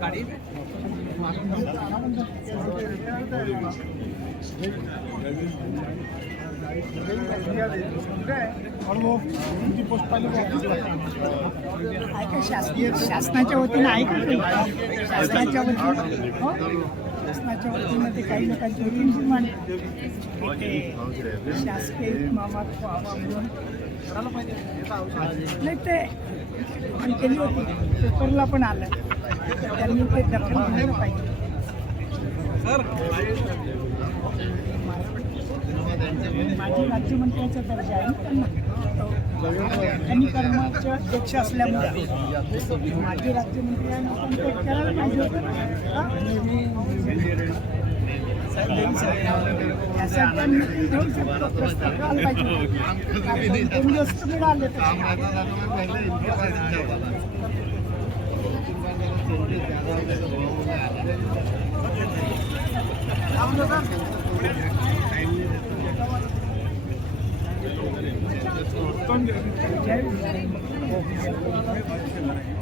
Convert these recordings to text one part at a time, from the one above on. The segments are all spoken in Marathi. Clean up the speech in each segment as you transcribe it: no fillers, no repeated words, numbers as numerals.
गाड़ी शासनाच्या वतीनं आहे का? शासनाच्या वतीनं ते काही लोकांची वतीने मांडते शासकीय मामात व्हावा म्हणून नाही ते केली होती, पेपरला पण आलं, त्यांनी ते दखल घ्यायला पाहिजे. माझी राज्यमंत्र्याचा दर्जा आहे त्यांनी कर्माचे अध्यक्ष असल्यामुळे माझे राज्यमंत्री आहे ते करायला पाहिजे होतं. घेऊ शकतो प्रस्ताव करायला पाहिजे. 2 दिवस मिळाले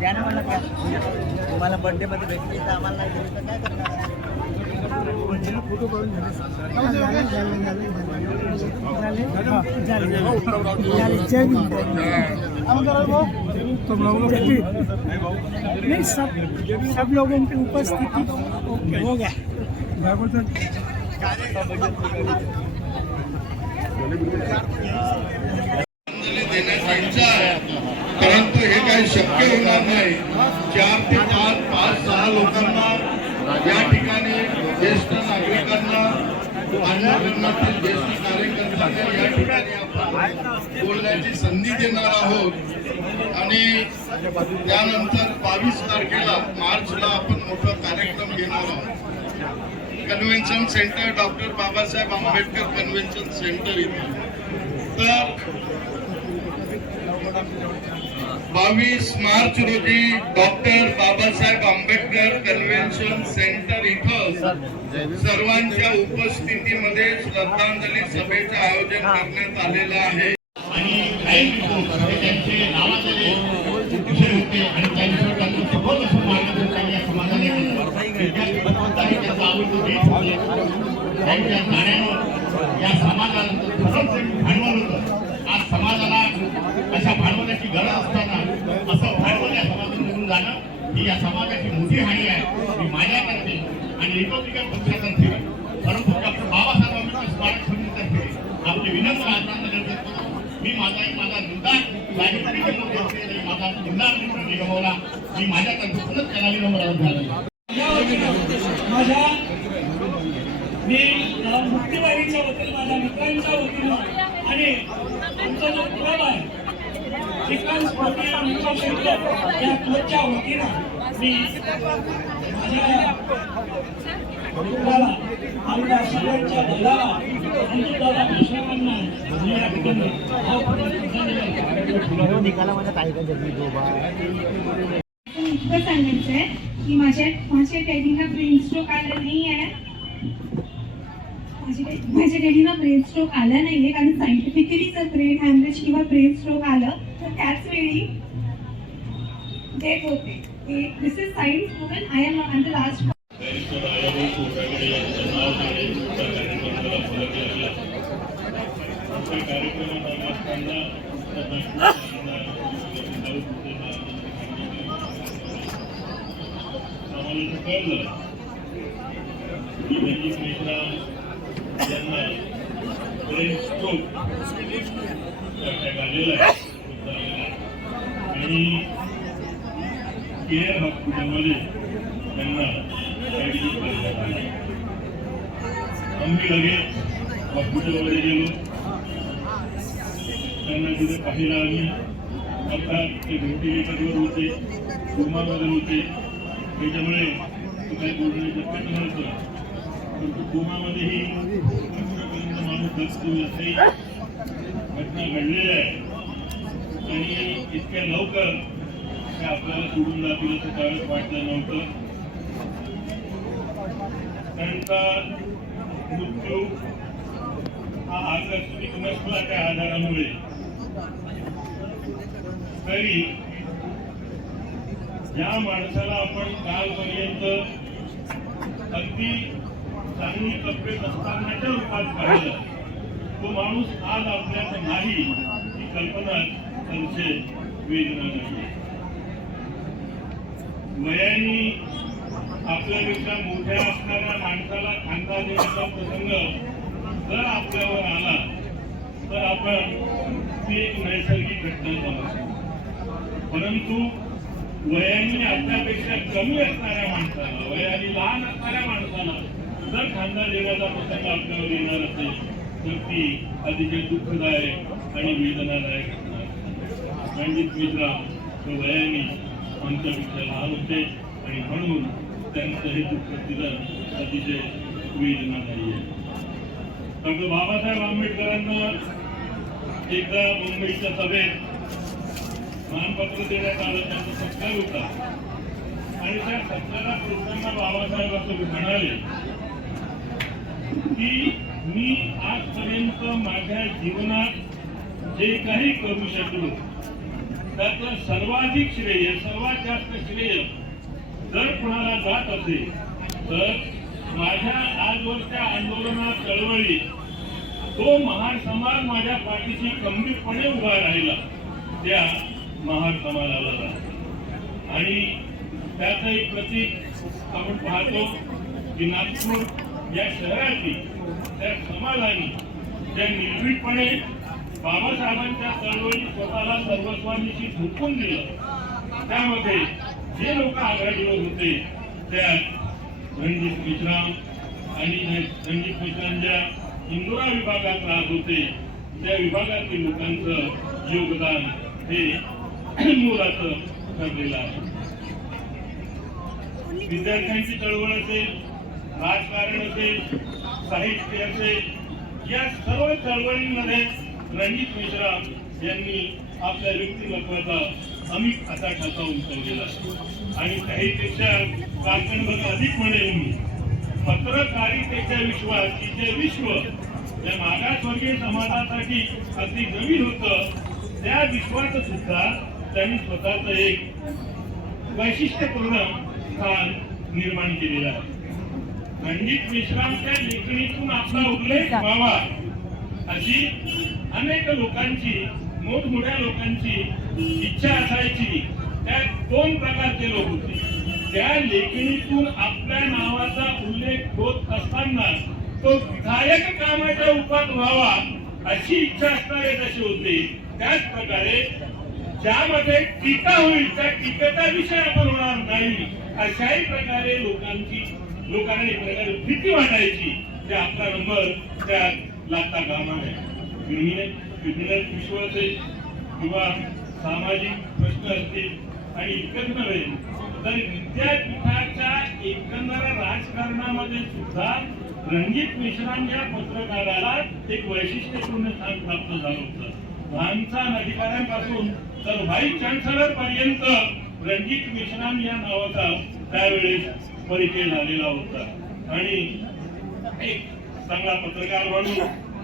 द्या ना मला. तुम्हाला बर्थडे मध्ये भेटली तर आम्हाला नाही दिली तर काय करणार? फोटो काढून नहीं, सब लोगों की उपस्थिति हो गया. परंतु हे काही शक्य होणार नाही. 4 ते 5-6 लोकांना या ठिकाणी ज्येष्ठ नागरिकांना आंदोलनातील ज्येष्ठ कार्यकर्त्यांना या ठिकाणी आपण बोलण्याची संधी देणार आहोत. आणि त्यानंतर 22 तारखेला मार्चला आपण मोठा कार्यक्रम घेणार आहोत. Convention centre, doctor Babasaheb Ambedkar convention centre इथे. तर 22 मार्च रोजी doctor Babasaheb Ambedkar convention centre इथं सर्वांच्या उपस्थितीमध्ये श्रद्धांजली सभेचं आयोजन करण्यात आलेलं आहे. आणि काही लोक त्यांचे नावाजलेले विषय होते आणि त्यांचं सपोज असं मार्गदर्शन या समाजाने केलं. त्याचा आवडतो देश होते. त्यांच्या जाण्यावर या समाजाला खरंच भांडवल होतं. आज समाजाला अशा भांडवलाची गरज असताना असं भांडवल या समाजातून निघून जाणं ही या समाजाची मोठी हानी आहे. मी माझ्यातर्फे आणि रिपब्लिकन पक्षातर्फे परंतु डॉक्टर बाबासाहेब आंबेडकर स्मारक समितीतर्फे आपले विनम्र आदरांजली करतो. मी माझा निर्धार जागेसाठी माझा निर्धार निगमवला. मी माझ्यातर्फे पुनच त्याला विनम्र झाला. मी मुक्तीवादीच्या वतीने माझ्या मित्रांच्या वतीनं आणि आमचा जो क्लब आहे चिकन स्पोर्टिंग आमचा सेंटर या क्लबच्या वतीनं मी माझ्या आमच्या सगळ्यांच्या दलाला आणि दादा मिश्रकांना मी या ठिकाणी इतकं सांगायचं आहे की माझ्या डॅडीला ब्रेन स्ट्रोक आला नाही आहे. माझ्या डॅडीला ब्रेन स्ट्रोक आला नाहीये कारण सायंटिफिकली जर ब्रेन हॅमरेज किंवा ब्रेन स्ट्रोक आलं तर त्याच वेळी डेथ होते. This is science proven. I am the last. Brain stroke आलेला आहे आणि केअर हॉस्पिटलमध्ये त्यांना ऍडमिट करण्यात आले. आम्ही लगेच हॉस्पिटलमध्ये गेलो. त्यांना तिथे पाहिलं आम्ही. अर्थात ते व्हेंटिलेटरवर होते, कोमामध्ये होते. त्याच्यामुळे काही बोलण्याचं प्रयत्न नव्हतं. परंतु कोमामध्येही माणूस जगतो अशी घटना घडलेली आहे आणि इतक्या लवकर ते आपल्याला सोडून जातील असं त्यावेळेस वाटलं नव्हतं. त्यांचा मृत्यू हा आकस्मिक नसला त्या आजारामुळे तरी ज्या माणसाला आपण कालपर्यंत अगदी चांगली तब्येत असतानाच्या रूपात पाहिलं तो माणूस आज आपल्यात नाही ही कल्पना त्यांचे वेदना नाही. वयाने आपल्यापेक्षा मोठ्या असणाऱ्या माणसाला खांदा देण्याचा प्रसंग जर आपल्यावर आला तर आपण ती एक नैसर्गिक घटना समजतो. परंतु वयाने आपल्यापेक्षा कमी असणाऱ्या माणसाला, वयाने लहान असणाऱ्या माणसाला जर खांदा देण्याचा प्रसंग आपल्यावर येणार असेल तर ती अतिशय दुःखदायक आणि वेदनादायक असणार. रणजित मिश्रा हे वयाने आमच्यापेक्षा लहान होते आणि म्हणून त्यांचं हे दुःख दिलं अतिशय वेदनादायी आहे. डॉक्टर बाबासाहेब आंबेडकरांना एकदा मुंबईच्या सभेत मानपत्र देण्यात आलं. त्यांचा सत्कार होता आणि त्या सत्कारात बोलताना बाबासाहेब असं म्हणाले की मी आजपर्यंत माझ्या जीवनात जे काही करू शकलो त्यातलं सर्वाधिक श्रेय, सर्वात जास्त श्रेय जर कुणाला जात असेल तर माझ्या आजवरच्या आंदोलनात चळवळीत तो महार समाज माझ्या पाठीशी खंबीरपणे उभा राहिला त्या महार समाजाला जातो. आणि त्याचं एक प्रतीक आपण पाहतो की नागपूर या शहरातील त्या समाजाने ज्या निर्भीडपणे बाबासाहेबांच्या चळवळीत स्वतःला सर्वस्वानीशी झोकून दिलं त्यामध्ये जे लोक आघाडीवर होते त्यात रणजित मेश्राम आणि रणजित मेश्रामच्या इंदोरा विभागात राहत होते त्या विभागातील लोकांचं योगदान हे मोलाचं ठरलेलं आहे. विद्यार्थ्यांची चळवळ असेल, राजकारण असेल, साहित्य असेल, या सर्व चळवळींमध्ये रणजित मेश्राम यांनी आपल्या व्यक्तिमत्वाचा अमित असा ठसा उंचवलेला आहे. आणि काहीपेक्षा काकणभर अधिक म्हणेल मी, पत्रकारितेच्या विश्वात जे विश्व या मागासवर्गीय समाजासाठी अगदी नवीन होतं, त्या विश्वात सुद्धा त्यांनी स्वतःच एक वैशिष्ट्यपूर्ण स्थान निर्माण केलेलं आहे. रणजित मेश्रामच्या लेखणीतून आपला उल्लेख व्हावा अशी अनेक लोकांची, मोठमोठ्या लोकांची इच्छा असायची. त्यात दोन प्रकारचे लोक होते. त्या लेखणीतून आपल्या नावाचा उल्लेख होत असताना तो विधायक कामाच्या रूपात व्हावा अशी इच्छा असणारे जसे होते, त्याच प्रकारे ज्यामध्ये टीका होईल त्या टीकेचा विषय आपण होणार नाही अशाही प्रकारे लोकांना एक प्रकारे भीती वाटायची की आपला नंबर त्यात लागता कामा नये. विभिन्न विश्वाचे किंवा सामाजिक प्रश्न असतील आणि इतकंच नव्हे तर विद्यापीठाच्या एकंदर राजकारणामध्ये सुद्धा रणजित मेश्राम या पत्रकाराला एक वैशिष्ट्यपूर्ण स्थान प्राप्त झालं होतं. लहानसहान अधिकाऱ्यांपासून तर व्हाईस चान्सलर पर्यंत रणजित मेश्राम या नावाचा त्यावेळेस परिचय झालेला होता. आणि एक चांगला पत्रकार म्हणून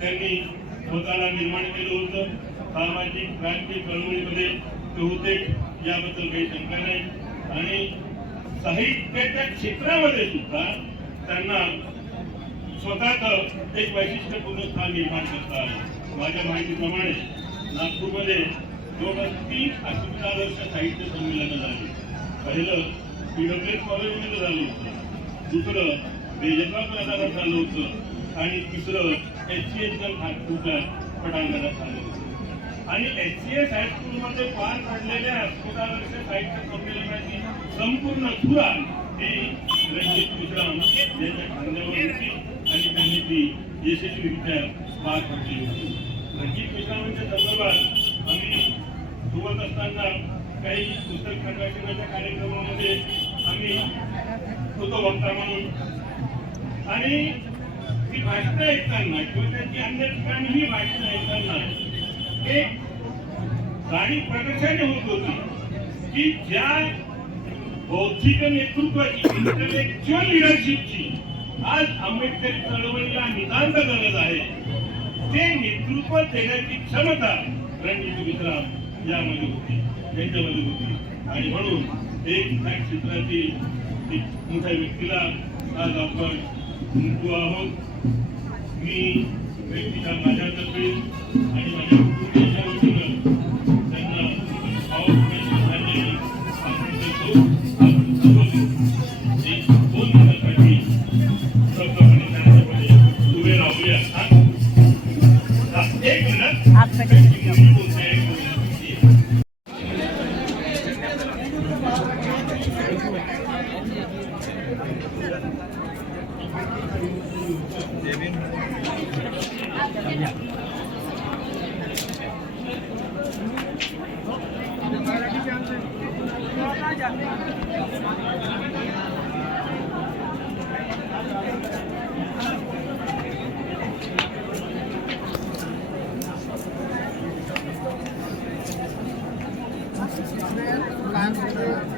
त्यांनी स्वतःला निर्माण केलं होतं. सामाजिक राजकीय चळवळीमध्ये ते होते, याबद्दल काही शंका नाही. आणि साहित्याच्या क्षेत्रामध्ये सुद्धा त्यांना स्वतःच एक वैशिष्ट्यपूर्ण स्थान निर्माण करता आलं. माझ्या माहितीप्रमाणे नागपूरमध्ये 2003 अस्मितादर्श साहित्य संमेलन झाले. पहिलं PWS कॉलेजमध्ये झालं होतं, दुसरं बेजगाव मैदानात झालं होतं आणि तिसरं HCS हायस्कूलच्या पटांगणात झालं होतं. आणि HCS हायस्कूलमध्ये पार पडलेल्या अस्मितादर्श साहित्य संमेलनाची संपूर्ण धुरा ही रणजित मेश्राम यांच्या खांद्यावर होती आणि त्यांनी ती यशस्वीरित्या पार पडली होती. रणजित मेश्रामांच्या संदर्भात आम्ही सोबत असताना काही पुस्तक प्रकाशनाच्या कार्यक्रमामध्ये आम्ही होतो वक्ता म्हणून. आणि ती भाषणं ऐकताना किंवा त्यांची अन्य ठिकाणी ही भाषणं ऐकताना एक गाणी प्रकर्षाने होत होती की ज्या बौद्धिक नेतृत्वाची, इंटलेक्च्युअल लिडरशिपची आज आंबेडकरी चळवळीला नितांत गरज आहे, ते नेतृत्व देण्याची क्षमता रणजित मेश्राम यामध्ये होती, त्यांच्यामध्ये होती. आणि म्हणून एक त्या क्षेत्रातील एक मोठ्या व्यक्तीला आज आपण मुकू आहोत. मी व्यक्तीच्या माझ्यातर्फे आणि माझ्या कुटुंबियांच्या वतीनं त्यांना भावपूर्ण आपण देतो. आपण सर्व एक 2 मिनिटासाठी संपन्न करण्यासाठी उभे राहूया. 1 मिनिट काय